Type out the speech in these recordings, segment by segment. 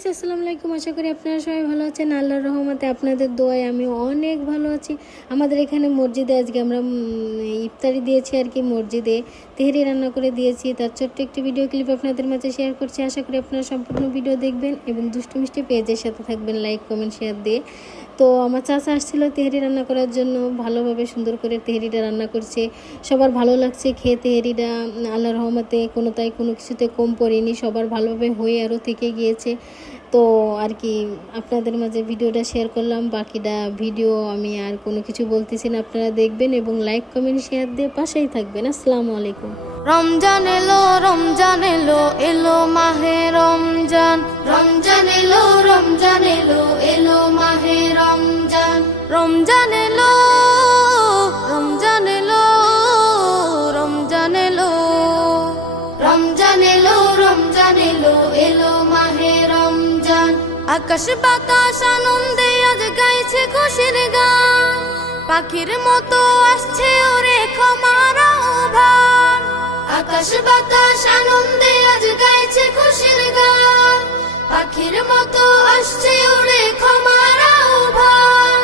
Guys, আসসালামু আলাইকুম। আশা করি আপনারা সবাই ভালো আছেন। আল্লাহর রহমতে আপনাদের দোয়ায় আমি অনেক ভালো আছি। আমাদের এখানে মসজিদে আজকে আমরা ইফতারি দিয়েছি আর কি। মসজিদে তেহরি রান্না করে দিয়েছি, তার ছোট্ট একটি ভিডিও ক্লিপ আপনাদের মাঝে শেয়ার করছি। আশা করি আপনারা সম্পূর্ণ ভিডিও দেখবেন এবং দুষ্টু মিষ্টি পেজের সাথে থাকবেন, লাইক কমেন্ট শেয়ার দিয়ে। তো আমার চাচা আসছিল তেহরি রান্না করার জন্য, ভালোভাবে সুন্দর করে তেহরিটা রান্না করছে। সবার ভালো লাগছে খেয়ে তেহরিটা। আল্লাহর রহমতে কোনো কিছুতে কম পড়েনি, সবার ভালোভাবে হয়ে আরও থেকে গিয়েছে। তো আর কি আপনাদের মাঝে ভিডিওটা শেয়ার করলাম। বাকিটা ভিডিও আমি আর কোনো কিছু বলতেছি না, আপনারা দেখবেন এবং লাইক কমেন্ট শেয়ার দিয়ে পাশেই থাকবেন। আসসালামু আলাইকুম। রমজান এলো, রমজান এলো, এলো মাহে রমজান। রমজান এলো, রমজান এলো, এলো মাহে রমজান। রমজান এলো, রমজান এলো, রমজান এলো, রমজান এলো, রমজান এলো, এলো মাহে রমজান। আকাশ বাতাস আনন্দে আজ গাইছে খুশির গান, পাখির মতো আসছে ওরে ক্ষমার আহ্বান। আকাশ বাতাস আনন্দে আজ গাইছে খুশির গান, পাখির মতো আসছে ওরে ক্ষমার আহ্বান।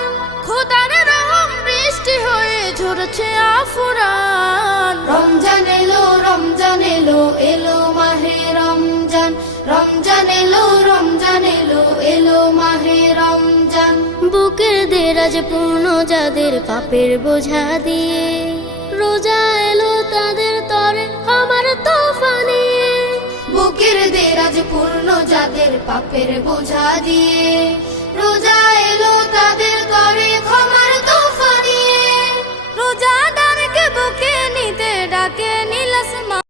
খোদার রহম বৃষ্টি হয়ে ঝরছে আফুরান। রমজান এলো, রমজান এলো, এলো মাহে রমজান। রমজান এলো, রমজান এলো, এলো মাহে রমজান। বুকের দেরাজ পূর্ণ যাদের পাপের বোঝা দিয়ে, রোজা এলো তাদের তরে আমার তোফা নিয়ে। বুকের দেরাজ পূর্ণ যাদের পাপের বোঝা দিয়ে, রোজা এলো তাদের তরে ক্ষমার তোফা নিয়ে। রোজাদারকে বুকে